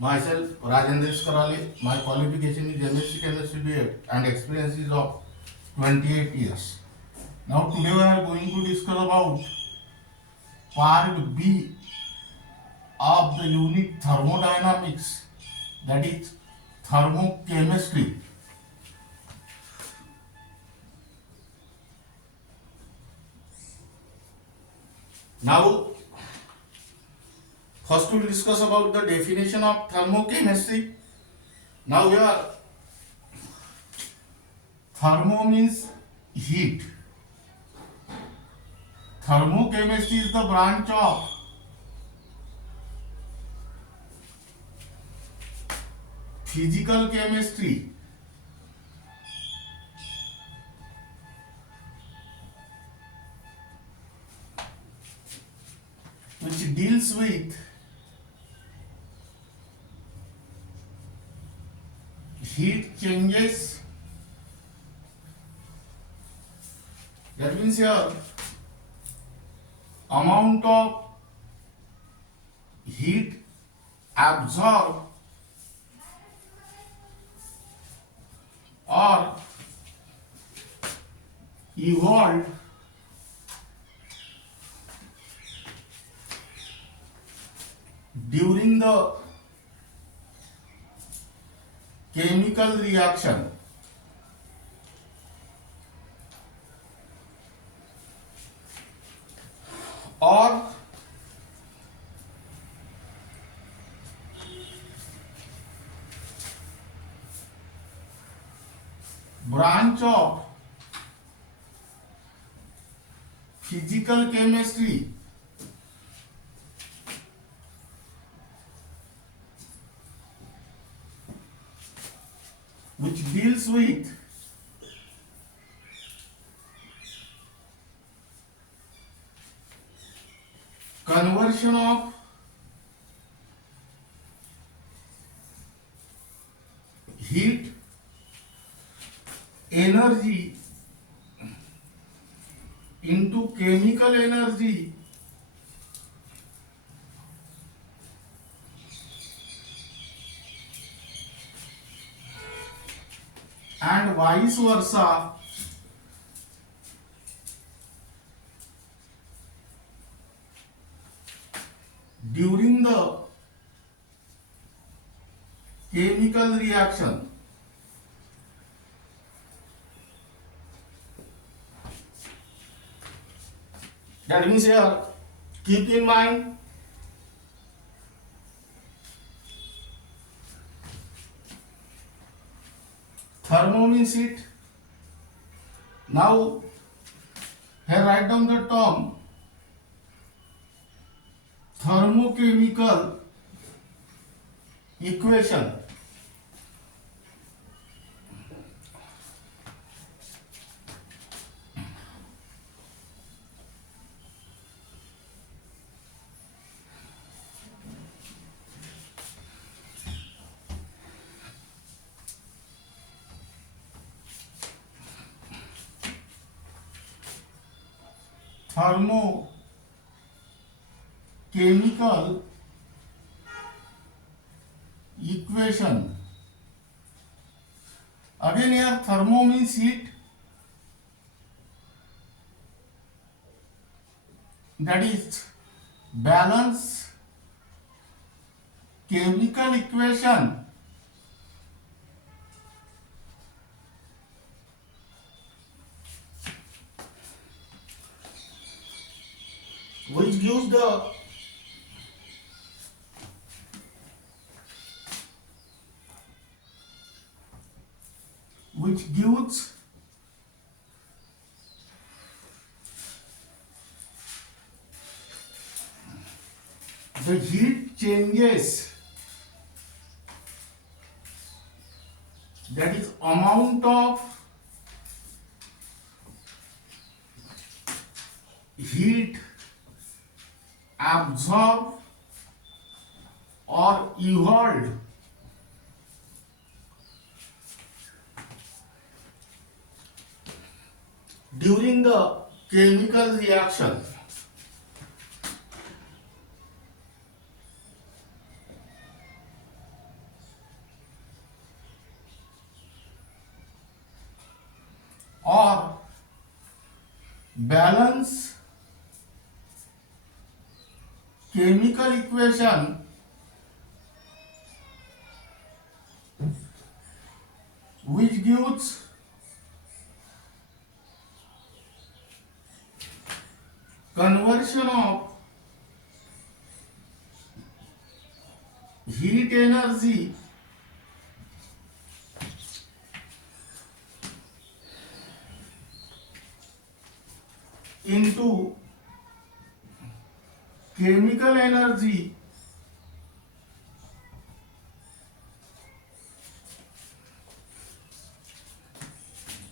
Myself, Rajendra Karale. My qualification is MSc Chemistry BA and experience is of 28 years. Now today we are going to discuss about part B of the unit thermodynamics, that is thermochemistry. Now first we will discuss about the definition of thermochemistry. Now here thermo means heat. Thermochemistry is the branch of physical chemistry which deals with heat changes. That means here amount of heat absorbed or evolved during the chemical reaction or branch of physical chemistry which deals with conversion of heat energy into chemical energy and vice versa during the chemical reaction. That means here keep in mind thermo means heat. Now here write down the term thermochemical equation. Thermochemical equation. Again here thermo means heat, that is balance chemical equation which gives the the heat changes, that is amount of heat absorbed or evolved during the chemical reaction. chemical equation which gives conversion of heat energy into chemical energy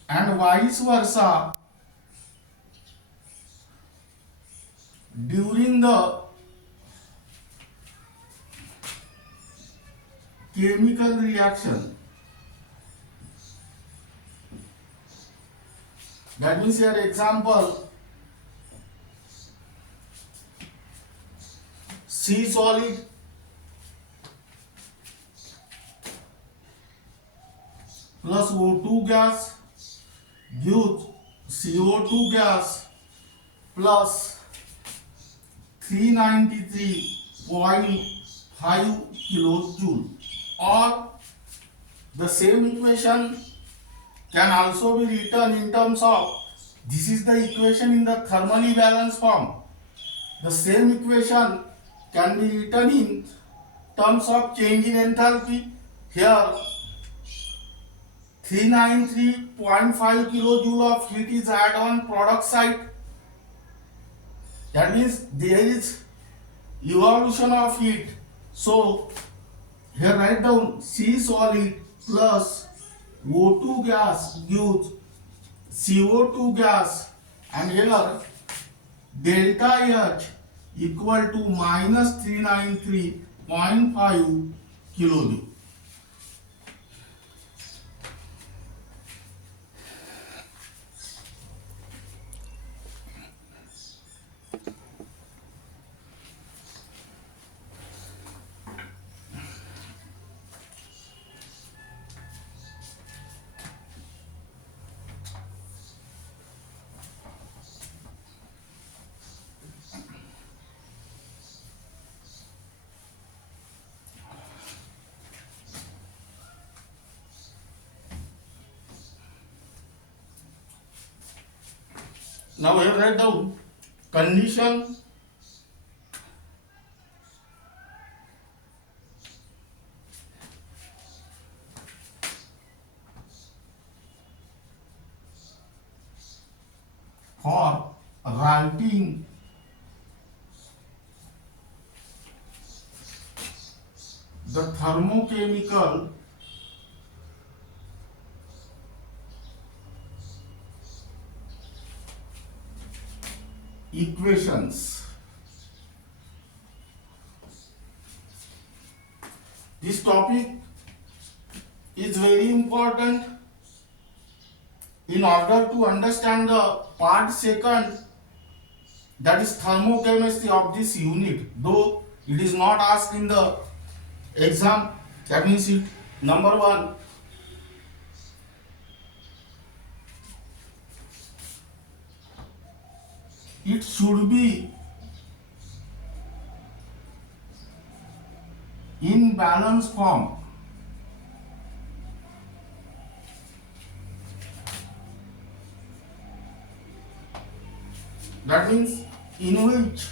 and vice versa during the chemical reaction. That means here example, C solid plus O2 gas gives CO2 gas plus 393.5 kilojoule, or the same equation can also be written in terms of, this is the equation in the thermally balanced form. The same equation can be written in terms of change in enthalpy. Here 393.5 kilojoule of heat is added on product side. That means there is evolution of heat. So here write down C solid plus O2 gas gives CO2 gas, and here delta H equal to minus 393.5 kilojoule. Now here write down condition for writing the thermochemical equations. This topic is very important in order to understand the part second, that is thermochemistry of this unit, though it is not asked in the exam. That means it, number one, it should be in balance form. That means in which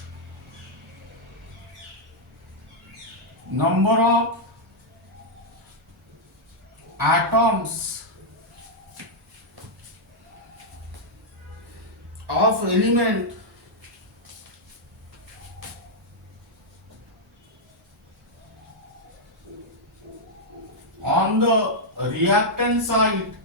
number of atoms of element on the reactant side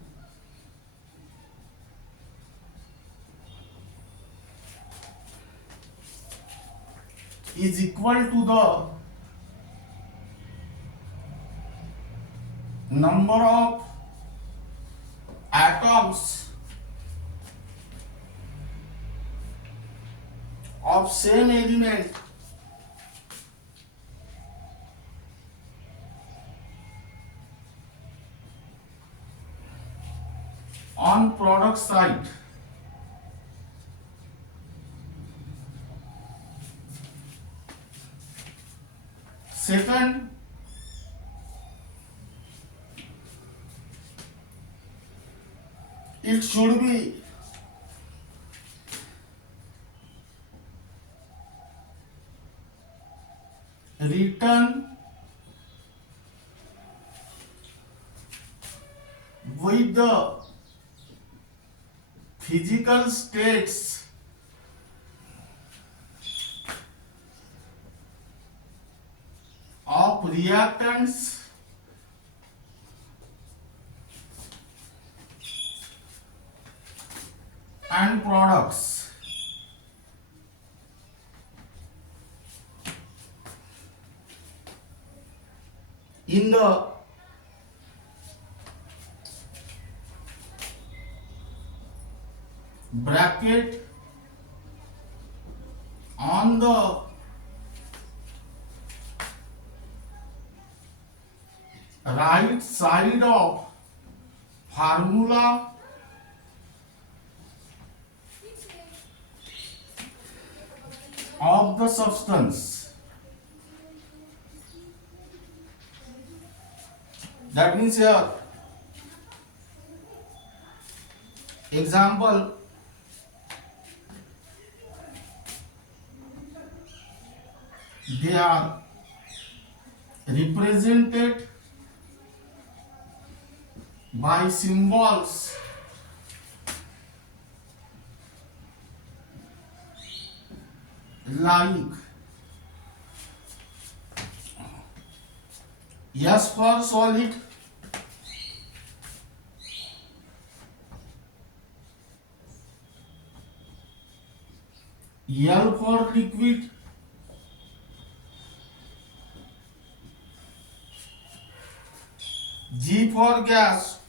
is equal to the number of atoms of same element on product side. Second, it should be written with the physical states of reactants and products. In the bracket on the right side of formula of the substance. That means here, example, they are represented by symbols like S for solid, L for liquid, G for gas,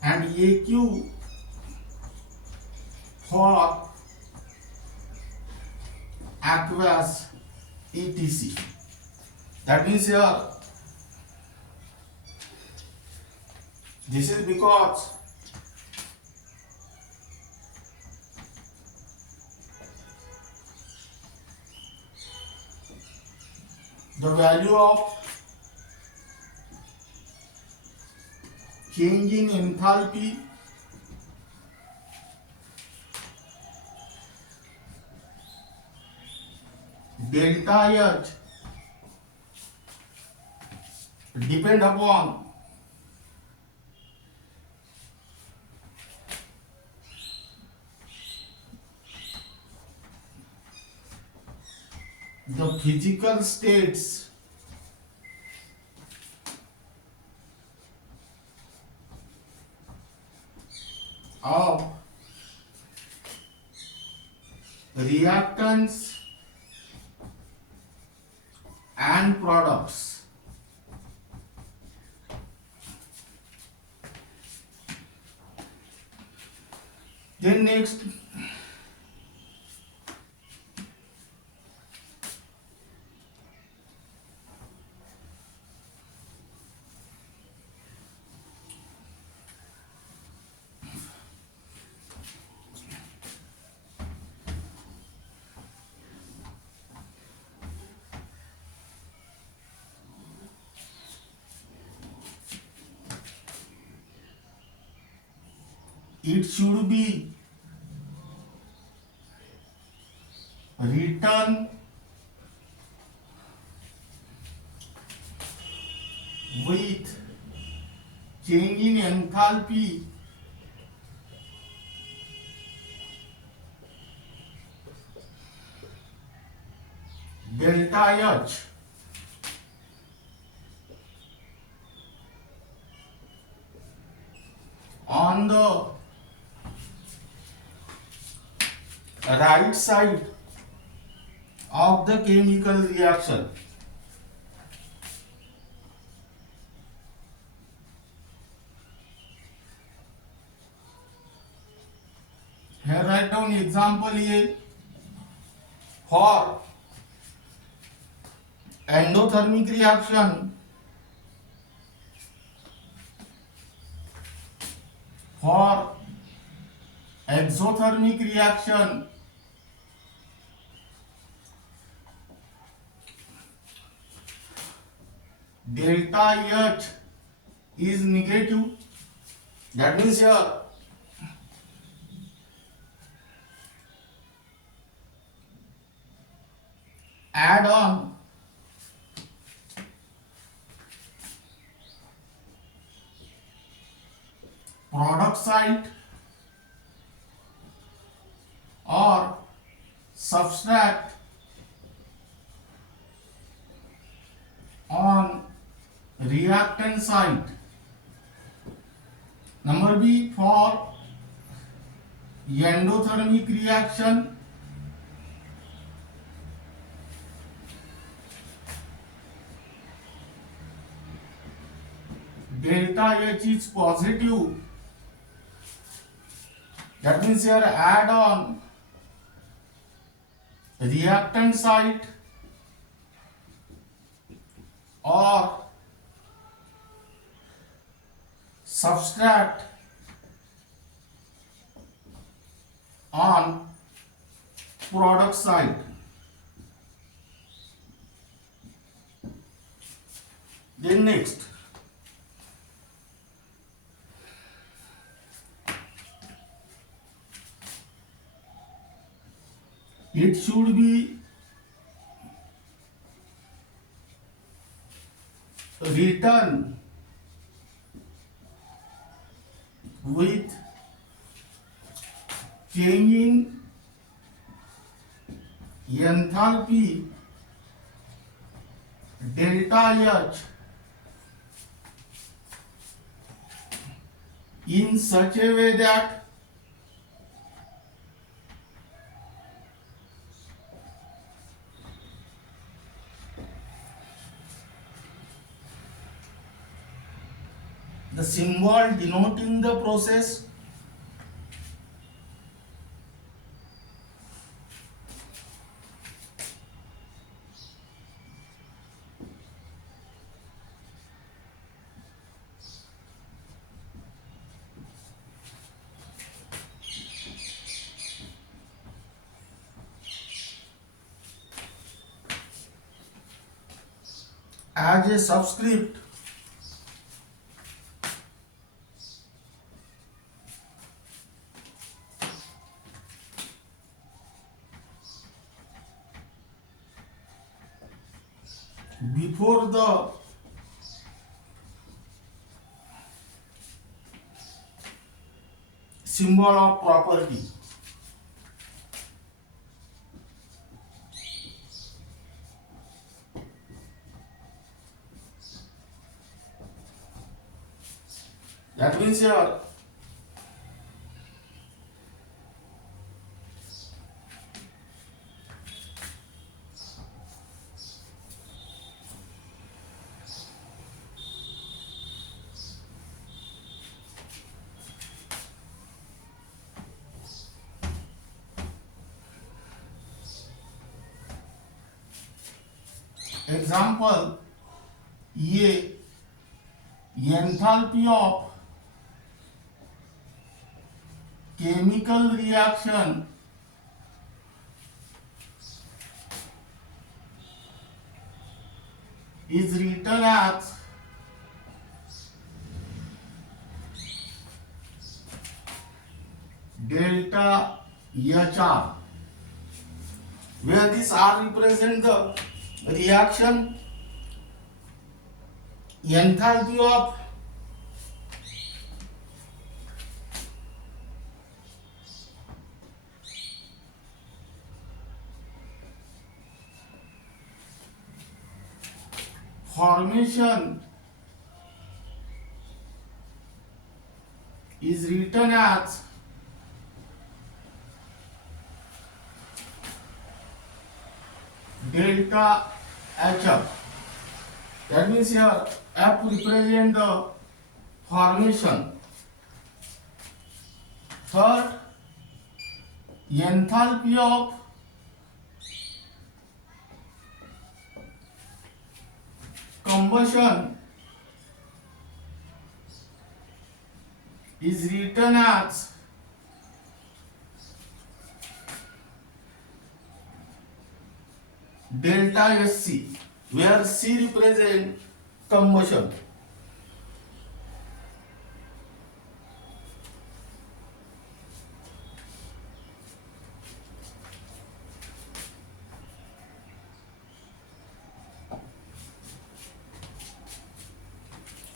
and AQ for aqueous, etc. That means here, this is because the value of change in enthalpy delta H depend upon the physical states of reactants and products. Then next, it should be written with change in enthalpy delta H on the right side of the chemical reaction. Here write down example A for endothermic reaction, for exothermic reaction delta H is negative. That means here add on product site or subtract on reactant site. Number B, for endothermic reaction delta H is positive. That means here add on reactant site or subtract on product side. Then next, it should be written with change in enthalpy delta H in such a way that the symbol denoting the process as a subscript before the symbol of property. That means here example A, enthalpy of chemical reaction is written as delta HR, where this R represents the reaction enthalpy of formation is written as delta HF. That means here F represent the formation. Third, enthalpy of combustion is written as delta SC, where C represent combustion.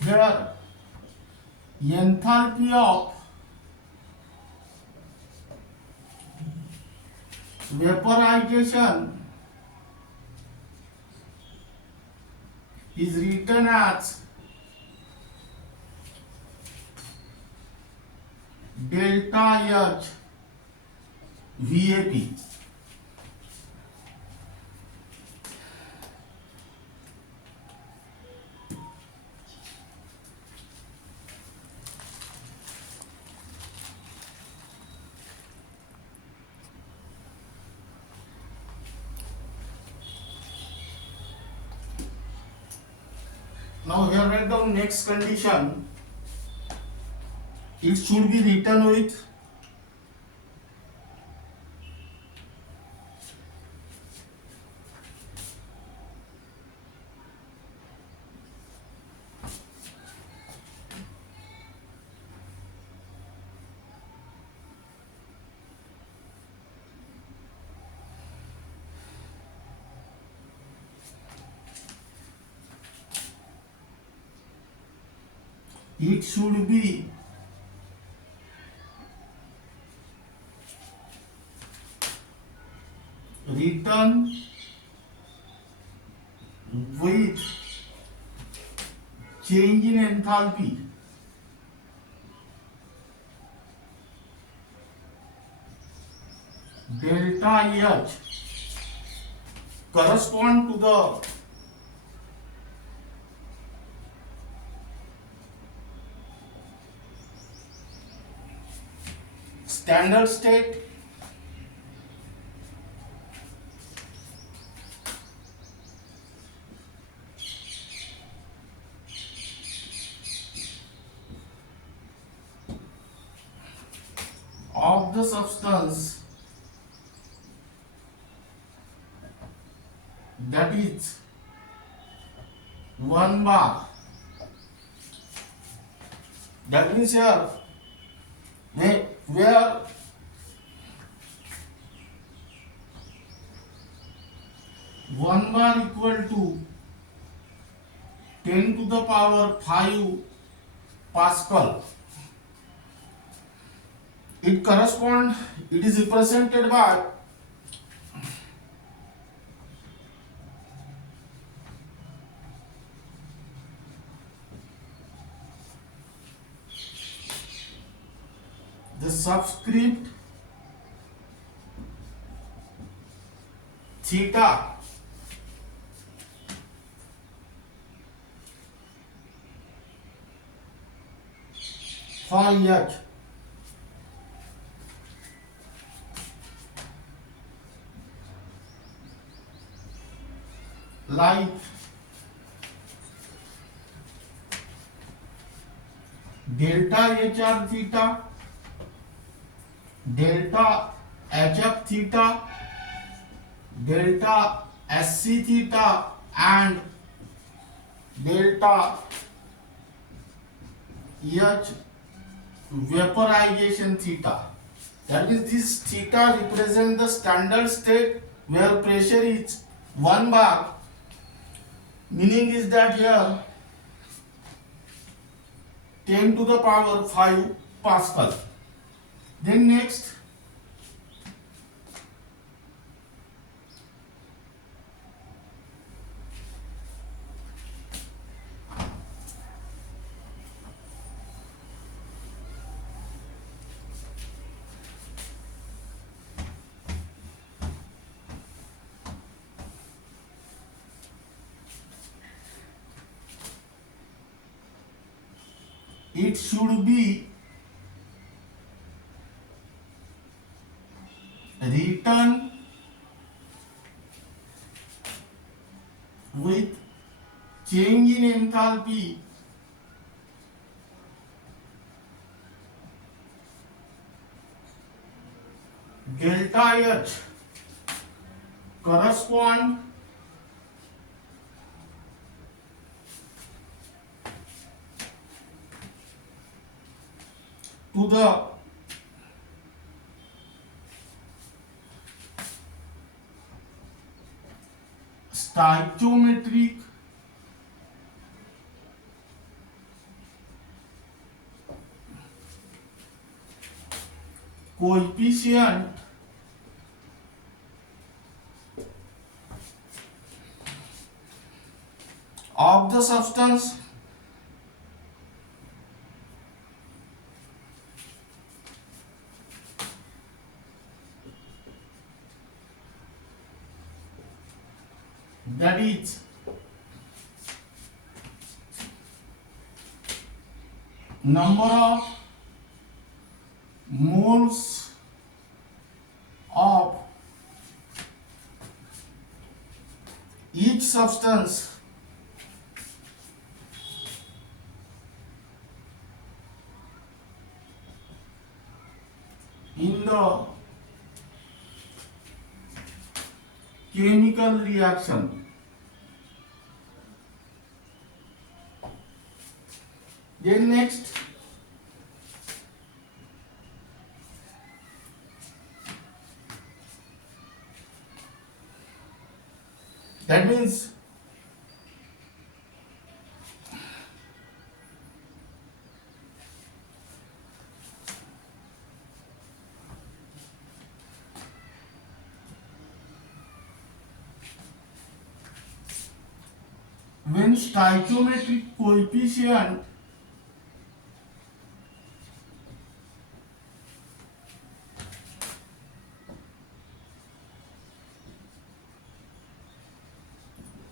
Here enthalpy of vaporization is written as delta H VAP. Now here write down next condition. It should be written with written with change in enthalpy delta H correspond to the standard state of the substance, that is 1 bar. That means here where 1 bar equal to 10 to the power 5 Pascal. It is represented by the subscript theta for H. Like delta HR theta, delta HF theta, delta SC theta, and delta H vaporization theta. That is, this theta represent the standard state where pressure is 1 bar. Meaning is that here 10 to the power 5 Pascal. Then next it should be written with change in enthalpy delta H correspond to the stoichiometric coefficient of the substance that is number of moles of each substance in the chemical reaction. Then next, that means when stoichiometric coefficient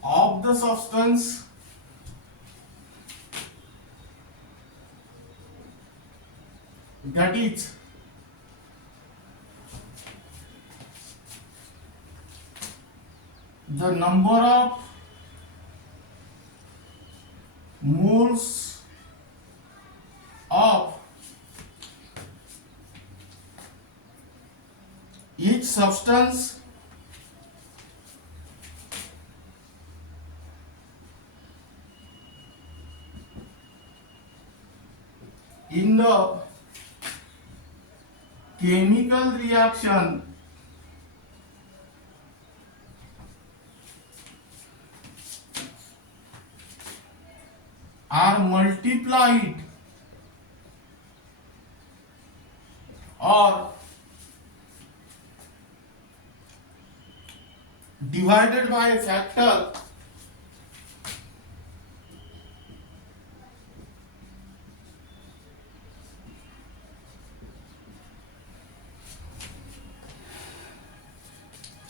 of the substance that is the number of moles of each substance in the chemical reaction are multiplied or divided by a factor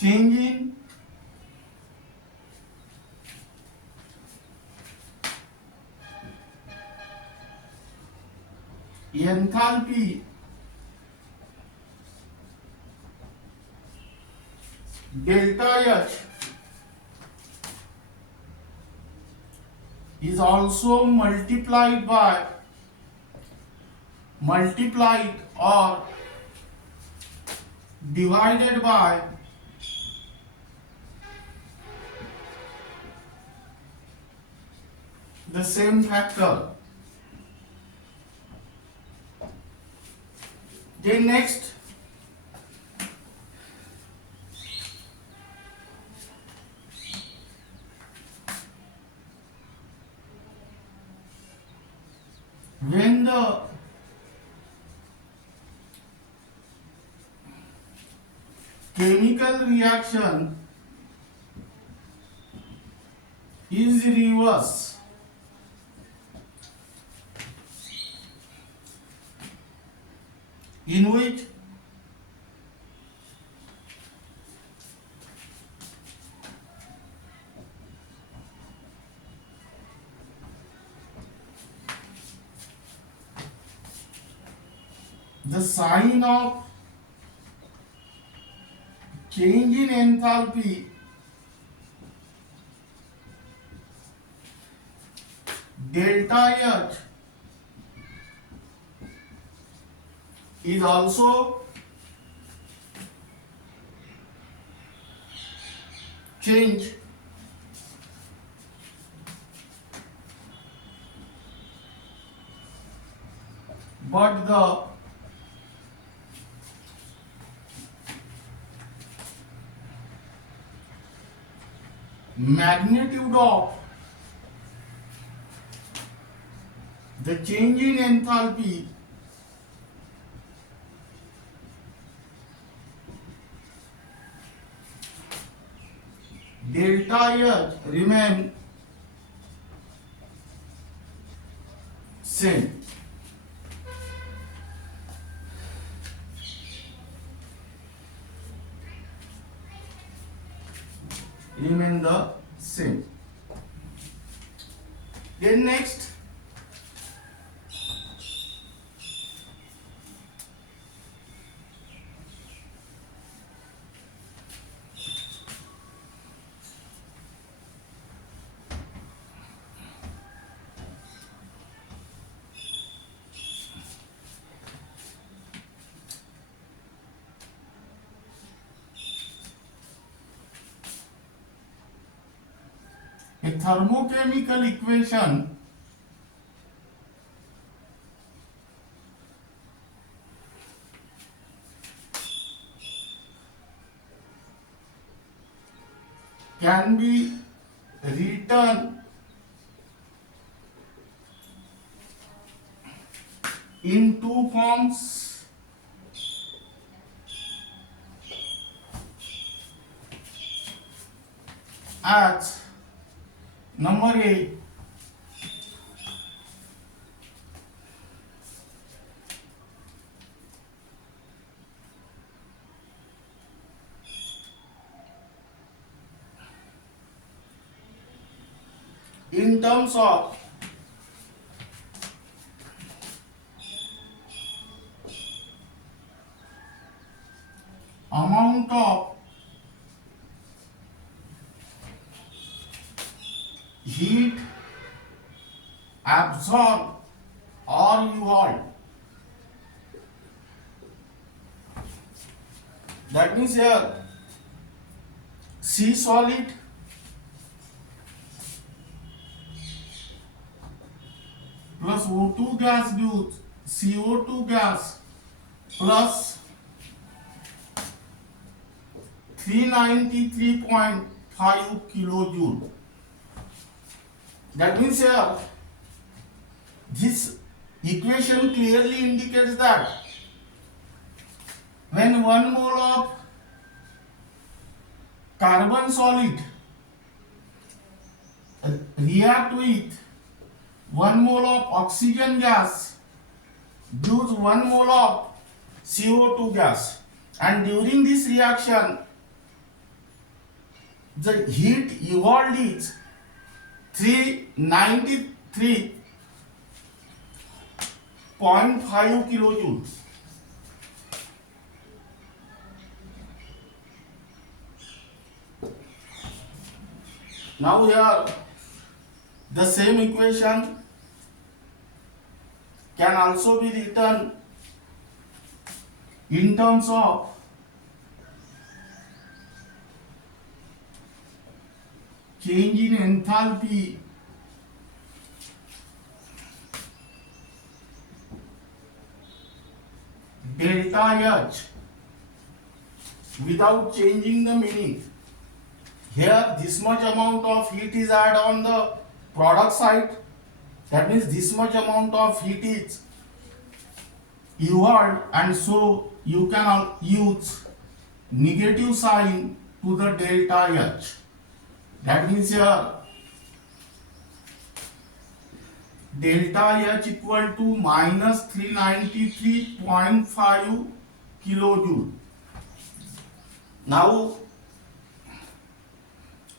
change in enthalpy delta H is also multiplied or divided by the same factor. Then next, when the chemical reaction is reverse, in which the sign of change in enthalpy delta H is also change but the magnitude of the change in enthalpy delta H remain same. Remain the same. Then next, a thermochemical equation can be written in two forms. As number A, in terms of amount of heat absorbed or evolved. That means here C solid plus O2 gas gives CO2 gas plus 393.5 kilojoule. That means here this equation clearly indicates that when 1 mole of carbon solid react with 1 mole of oxygen gas gives 1 mole of CO2 gas, and during this reaction the heat evolved is 393.5 kilojoules. Now here the same equation can also be written in terms of change in enthalpy delta H without changing the meaning. Here this much amount of heat is added on the product side. That means this much amount of heat is evolved, and so you can use negative sign to the delta H. That means here delta H equal to minus 393.5 kilojoule. Now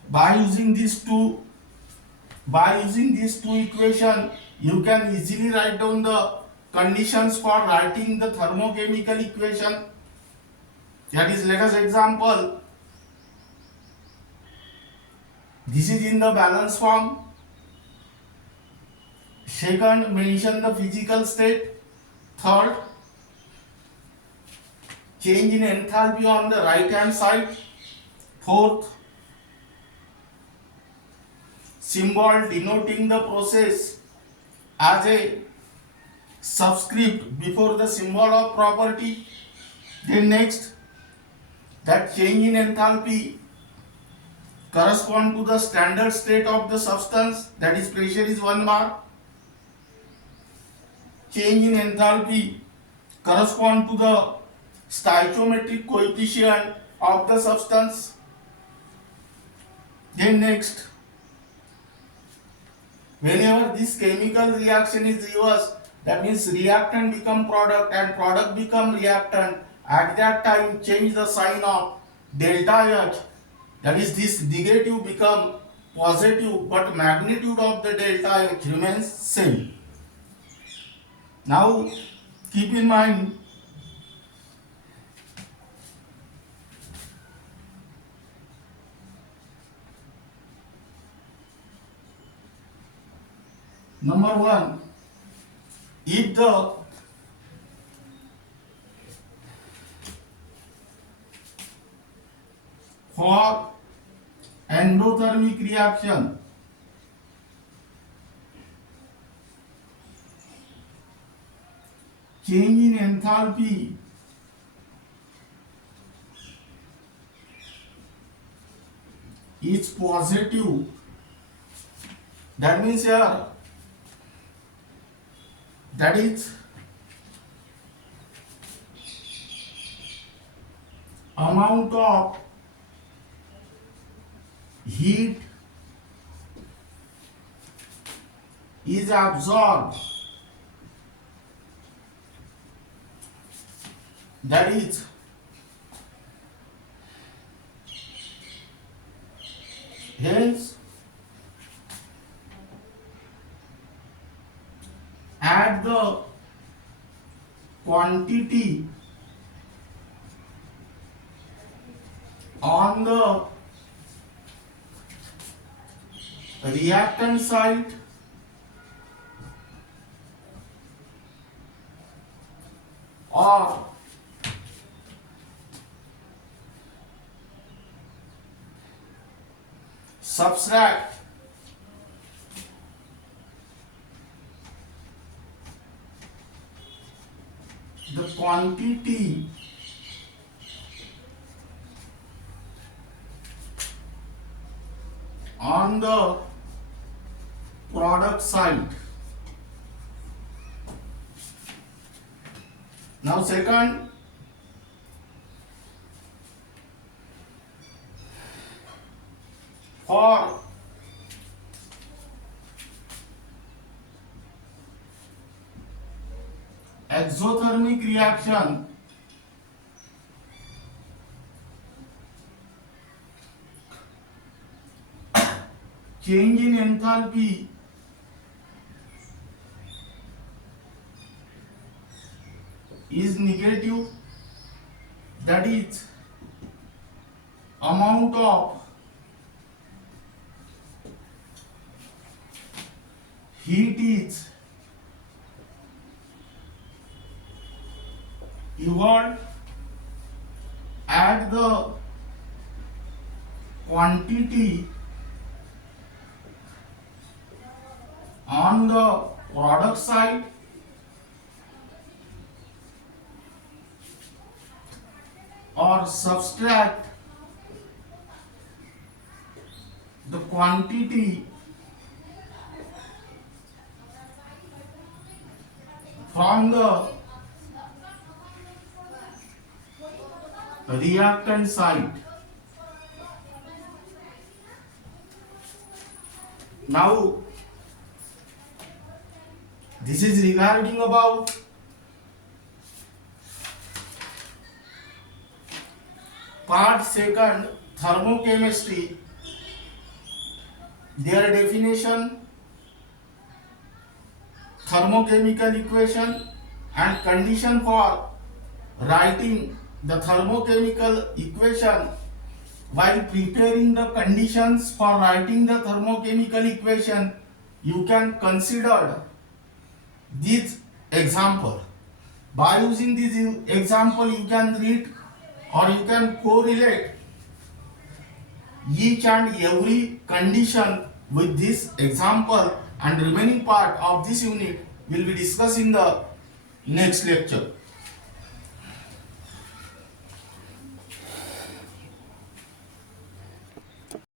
by using these two equations, you can easily write down the conditions for writing the thermochemical equation. That is, let us example. This is in the balance form. Second, mention the physical state. Third, change in enthalpy on the right hand side. Fourth, symbol denoting the process as a subscript before the symbol of property. Then next, that change in enthalpy correspond to the standard state of the substance, that is pressure is 1 bar. Change in enthalpy correspond to the stoichiometric coefficient of the substance. Then next, whenever this chemical reaction is reversed, that means reactant become product and product become reactant, at that time change the sign of delta H, that is this negative become positive, but magnitude of the delta H remains same. Now keep in mind, number 1, if the for endothermic reaction change in enthalpy is positive, that means here that is amount of heat is absorbed, that is hence at the quantity on the reactant side or subtract the quantity on the product side. Now second, for exothermic reaction change in enthalpy is negative, that is amount of heat is evolved at the quantity on the product side or subtract the quantity from the reactant side. Now this is regarding about part second, thermochemistry, their definition, thermochemical equation and condition for writing the thermochemical equation. While preparing the conditions for writing the thermochemical equation, you can consider this example. By using this example, you can read or you can correlate each and every condition with this example, and remaining part of this unit will be discussed in the next lecture.